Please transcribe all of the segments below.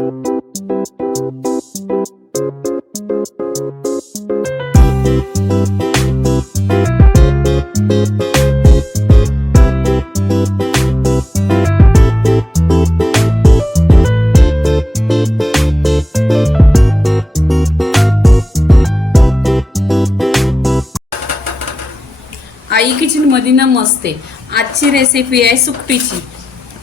आई kitchen मध्ये नमस्ते. आजची recipe आहे सुकटीची.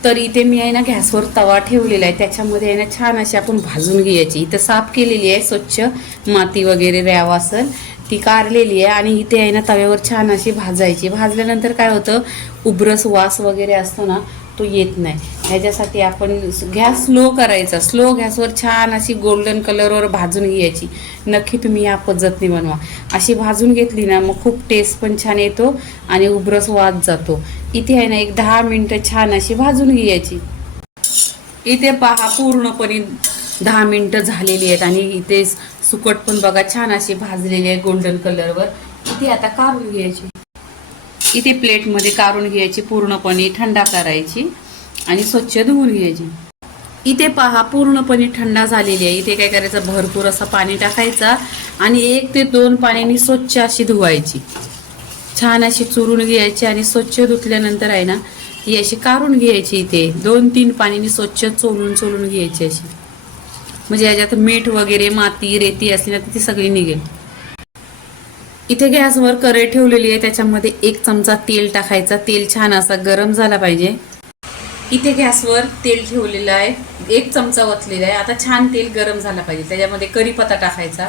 तर इथे मी आहे ना गॅसवर तवा ठेवलेला आहे, त्याच्यामध्ये आहे ना छान अशी आपण भाजून घ्यायची. इथं साफ केलेली आहे, स्वच्छ माती वगैरे रॅव असेल ती काढलेली आहे आणि इथे आहे ना तव्यावर छान अशी भाजायची. भाजल्यानंतर काय होतं, उबरस वास वगैरे असतो ना तो येत नाही. ह्याच्यासाठी आपण गॅस स्लो करायचा, स्लो गॅसवर छान अशी गोल्डन कलरवर भाजून घ्यायची. नक्की तुम्ही या पद्धतीने बनवा. अशी भाजून घेतली ना मग खूप टेस्ट पण छान येतो आणि उबरस वास जातो. इथे आहे ना एक 10 मिनिटं छान अशी भाजून घ्यायची. इथे पहा पूर्णपणे 10 मिनिटं झालेली आहेत आणि इथे सुकट पण बघा छान अशी भाजलेली आहे गोल्डन कलरवर. इथे आता काढून घ्यायची. इथे प्लेटमध्ये काढून घ्यायची, पूर्णपणे थंडा करायची आणि स्वच्छ धुवून घ्यायची. इथे पहा पूर्णपणे थंडा झालेली आहे. इथे काय करायचं, भरपूर असं पाणी टाकायचा आणि 1 ते 2 पाण्याने स्वच्छ अशी धुवायची. छान अशी चुरून घ्यायची आणि स्वच्छ धुतल्यानंतर आहे ना ही अशी काढून घ्यायची. इथे 2-3 पाण्याने स्वच्छ चोळून घ्यायची अशी, म्हणजे याच्यात मीठ वगैरे माती रेती असली ना ती सगळी निघेल. इथे गॅसवर कढई ठेवलेली आहे, त्याच्यामध्ये 1 चमचा तेल टाकायचा. तेल छान असा गरम झाला पाहिजे. इथे गॅसवर तेल ठेवलेलं आहे, 1 चमचा ओतलेला आहे. आता छान तेल गरम झाला पाहिजे, त्याच्यामध्ये कढीपत्ता टाकायचा.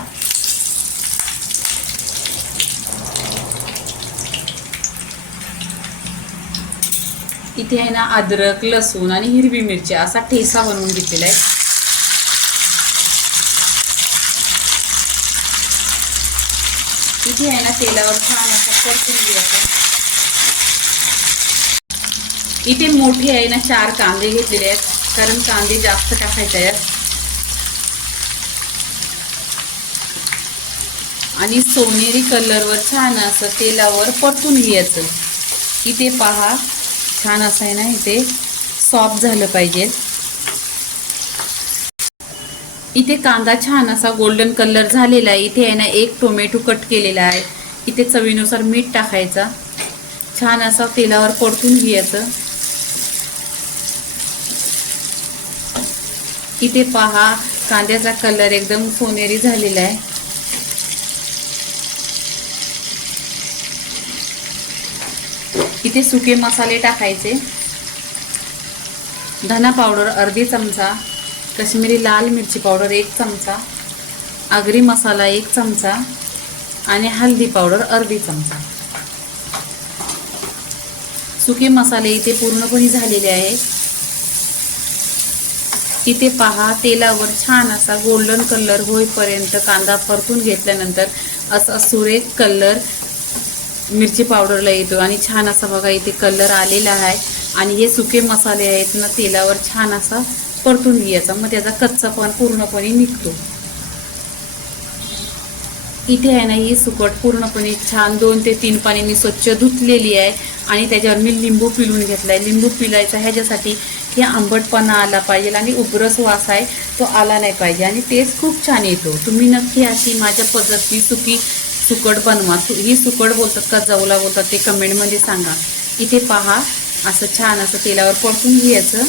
इथे आहे ना अद्रक, लसूण आणि हिरवी मिरची असा ठेसा बनवून घेतलेला आहे. इथे आहे ना तेलावर छान असं परतून घ्यायचं. इथे मोठे आहे ना 4 कांदे घेतलेले आहेत, कारण कांदे जास्त टाकायचे आहेत. आणि सोनेरी कलरवर छान असं तेलावर परतून घ्यायचं. इथे पहा छान असं आहे ना इथे सॉफ्ट झालं पाहिजे. इथे कांदा छान असा गोल्डन कलर झालेला आहे. इथे आहे ना 1 टोमॅटो कट केलेला आहे. इथे चवीनुसार मीठ टाकायचा. छान असा तेलावर परतून घ्यायचं. इथे पहा कांद्याचा कलर एकदम सोनेरी झालेला आहे. इथे सुके मसाले टाकायचे. धना पावडर अर्धी चमचा, काश्मीरी लाल मिरची पावडर 1 चमचा, आगरी मसाला 1 चमचा आणि हळदी पावडर अर्धी चमचा. सुके मसाले इथे पूर्णपणे झालेले आहे. इथे पहा तेलावर छान असा गोल्डन कलर होईपर्यंत कांदा परतून घेतल्यानंतर असा सुरेख कलर मिरची पावडरला येतो आणि छान असा बघा इथे कलर आलेला आहे. आणि हे सुके मसाले आहेत ना तेलावर छान असा परतून घ्यायचा, मग त्याचा कच्चापणा पूर्णपणे निघतो. इथे आहे ना ही सुकट पूर्णपणे छान 2 ते 3 पाण्याने स्वच्छ धुतलेली आहे आणि त्याच्यावर मी लिंबू पिळून घेतलाय. लिंबू पिळायचा ह्याच्यासाठी की आंबटपणा आला पाहिजे आणि उबरस वास आहे तो आला नाही पाहिजे आणि टेस्ट खूप छान येतो. तुम्ही नक्की अशी माझ्या पद्धती सुकट बनवा. ही सुकट बोलतात का जवला बोलतात ते कमेंटमध्ये सांगा. इथे पहा असं छान असं तेलावर परतून घ्यायचं.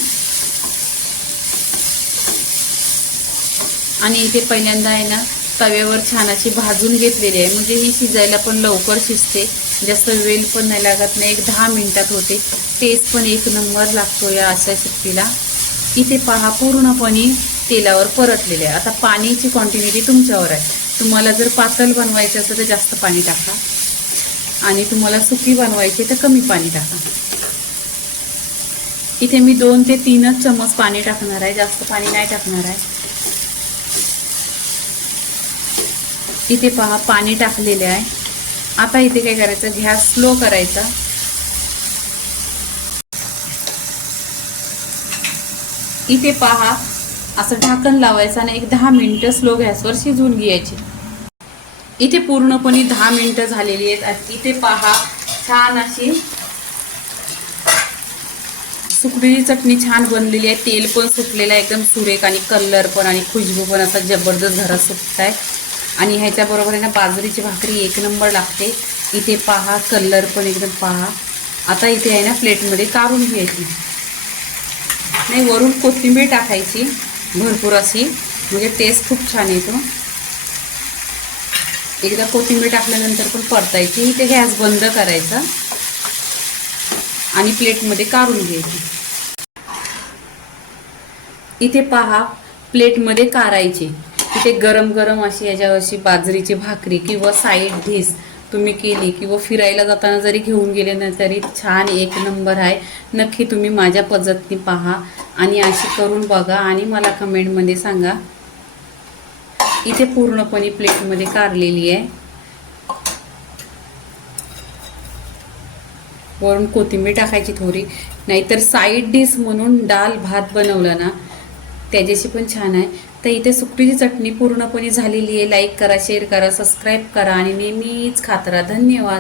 आणि इथे पहिल्यांदा आहे ना तव्यावर छान अशी भाजून घेतलेली आहे, म्हणजे ही शिजायला पण लवकर शिजते, जास्त वेळ पण नाही लागत नाही. 10 मिनिटात होते. टेस्ट पण 1 नंबर लागतो या अशा सुकटीला. इथे पहा पूर्णपणे तेलावर परतलेले आहे. आता पाण्याची क्वांटिटी तुमच्यावर आहे. तुम्हाला जर पातळ बनवायचं असेल तर जास्त पाणी टाका आणि तुम्हाला सुकी बनवायची तर कमी पाणी टाका. इथे मी 2 ते 3 चमच पाणी टाकणार आहे, जास्त पाणी नाही टाकणार आहे. इथे पहा पाणी टाकलेले आहे. आता इथे काय करायचं, गॅस स्लो करायचा. इथे पहा असं ढाकण लावायचं आणि 10 मिनिटं स्लो गॅसवर शिजवून घ्यायची. इथे पूर्णपणे 10 मिनिटं झालेली आहेत. इथे पहा छान अशी सुकटीची चटणी छान बनलेली आहे, तेल पण सुटलेलं आहे एकदम सुरेख आणि कलर पण आणि खुशबू पण असा जबरदस्त घरात सुटत आहे. आणि ह्याच्याबरोबर आहे ना बाजरीची भाकरी एक नंबर लागते. इथे पहा कलर पण एकदम पहा. आता इथे आहे ना प्लेटमध्ये काढून घ्यायची, नाही वरून कोथिंबीर टाकायची भरपूर अशी, म्हणजे टेस्ट खूप छान येतो. एकदा कोथिंबीर टाकल्यानंतर पण परतायची. इथे गॅस बंद करायचा आणि प्लेटमध्ये काढून घ्यायची. इथे पहा प्लेटमध्ये काढायची. इथे गरम गरम अशी याच्यावरची बाजरीची भाकरी किंवा साईड डिश तुम्ही केली किंवा फिरायला जाताना जरी घेऊन गेले ना तरी छान एक नंबर आहे. नक्की तुम्ही माझ्या पद्धतीने पहा आणि अशी करून बघा आणि मला कमेंटमध्ये सांगा. इथे पूर्णपणे प्लेटमध्ये काढलेली आहे. वरून कोथिंबीर टाकायची थोडी, नाहीतर साईड डिश म्हणून डाल भात बनवला ना त्याच्याशी पण छान आहे. तर इथे सुकटीची चटणी पूर्णपणे झालेली आहे. लाईक करा, शेअर करा, सबस्क्राईब करा आणि नेहमीच खात राहा. धन्यवाद.